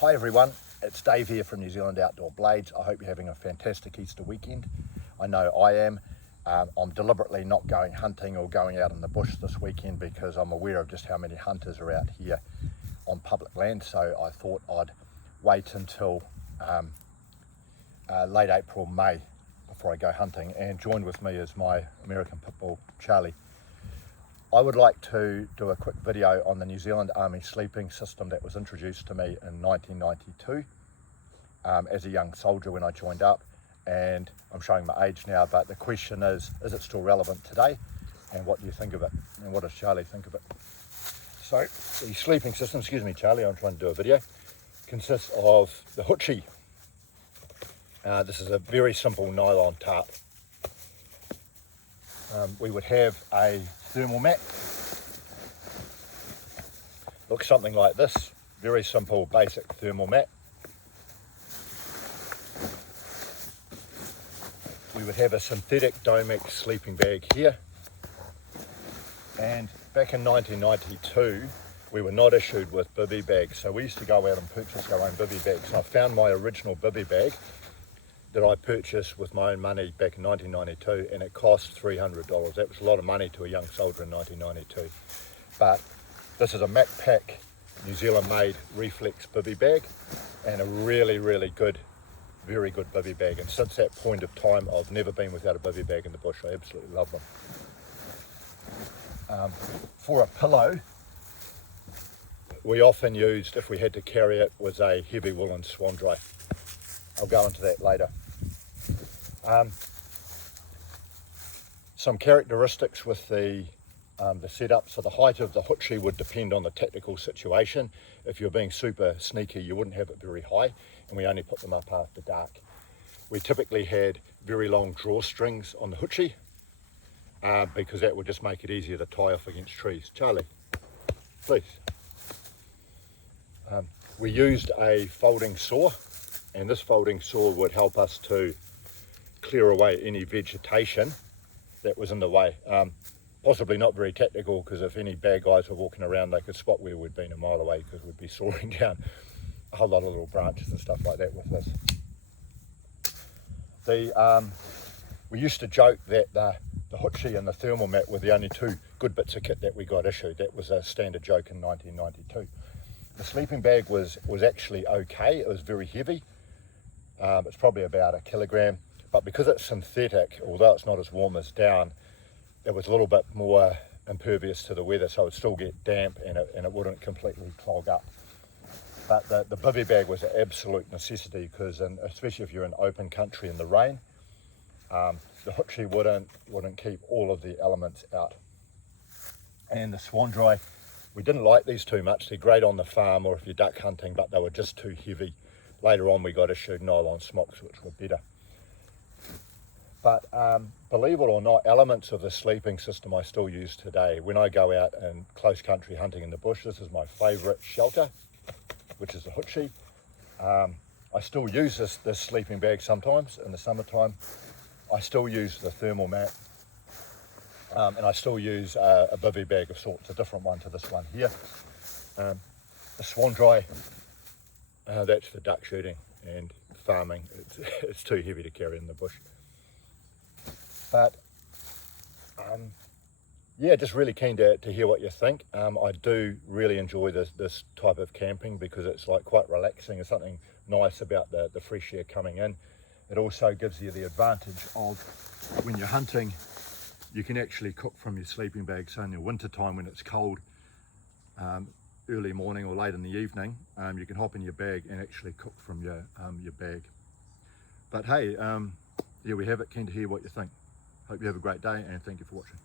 Hi everyone, it's Dave here from New Zealand Outdoor Blades. I hope you're having a fantastic Easter weekend. I know I am. I'm deliberately not going hunting or going out in the bush this weekend because I'm aware of just how many hunters are out here on public land, so I thought I'd wait until late April, May before I go hunting, and joined with me is my American Pit Bull, Charlie. I would like to do a quick video on the New Zealand Army sleeping system that was introduced to me in 1992 as a young soldier when I joined up, and I'm showing my age now, but the question is it still relevant today, and what do you think of it, and what does Charlie think of it? So the sleeping system, excuse me Charlie, I'm trying to do a video, consists of the Hootchie. This is a very simple nylon tarp. We would have a thermal mat, looks something like this, very simple basic thermal mat. We would have a synthetic Domex sleeping bag here, and back in 1992 we were not issued with bivy bags, so we used to go out and purchase our own bivy bags. And I found my original bivy bag that I purchased with my own money back in 1992, and it cost $300. That was a lot of money to a young soldier in 1992. But this is a Macpac New Zealand made reflex bivy bag, and a really, really good, very good bivy bag. And since that point of time, I've never been without a bivy bag in the bush. I absolutely love them. For a pillow, we often used, if we had to carry it, was a heavy woolen swandri. I'll go into that later. Some characteristics with the setup. So the height of the Hootchie would depend on the tactical situation. If you're being super sneaky, you wouldn't have it very high, and we only put them up after dark. We typically had very long drawstrings on the Hootchie because that would just make it easier to tie off against trees. Charlie, please. We used a folding saw, and this folding saw would help us to clear away any vegetation that was in the way. Possibly not very tactical, because if any bad guys were walking around, they could spot where we'd been a mile away, because we'd be sawing down a whole lot of little branches and stuff like that with this. We used to joke that the Hootchie and the thermal mat were the only two good bits of kit that we got issued. That was a standard joke in 1992. The sleeping bag was actually okay. It was very heavy. It's probably about 1 kilogram, but because it's synthetic, although it's not as warm as down, it was a little bit more impervious to the weather, so it would still get damp, and it wouldn't completely clog up. But the bivy bag was an absolute necessity, because especially if you're in open country in the rain, the Hootchie wouldn't keep all of the elements out. And the swandri, we didn't like these too much. They're great on the farm or if you're duck hunting, but they were just too heavy. Later on we got issued nylon smocks, which were better. But believe it or not, elements of the sleeping system I still use today. When I go out in close country hunting in the bush, this is my favourite shelter, which is the Hootchie. I still use this sleeping bag sometimes in the summertime. I still use the thermal mat, and I still use a bivy bag of sorts, a different one to this one here. The swandri, that's for duck shooting and farming. It's too heavy to carry in the bush. But yeah, just really keen to hear what you think. I do really enjoy this type of camping because it's like quite relaxing. There's something nice about the fresh air coming in. It also gives you the advantage of when you're hunting, you can actually cook from your sleeping bag. So in the winter time when it's cold, early morning or late in the evening, you can hop in your bag and actually cook from your bag. But hey, yeah, we have it. Keen to hear what you think. Hope you have a great day, and thank you for watching.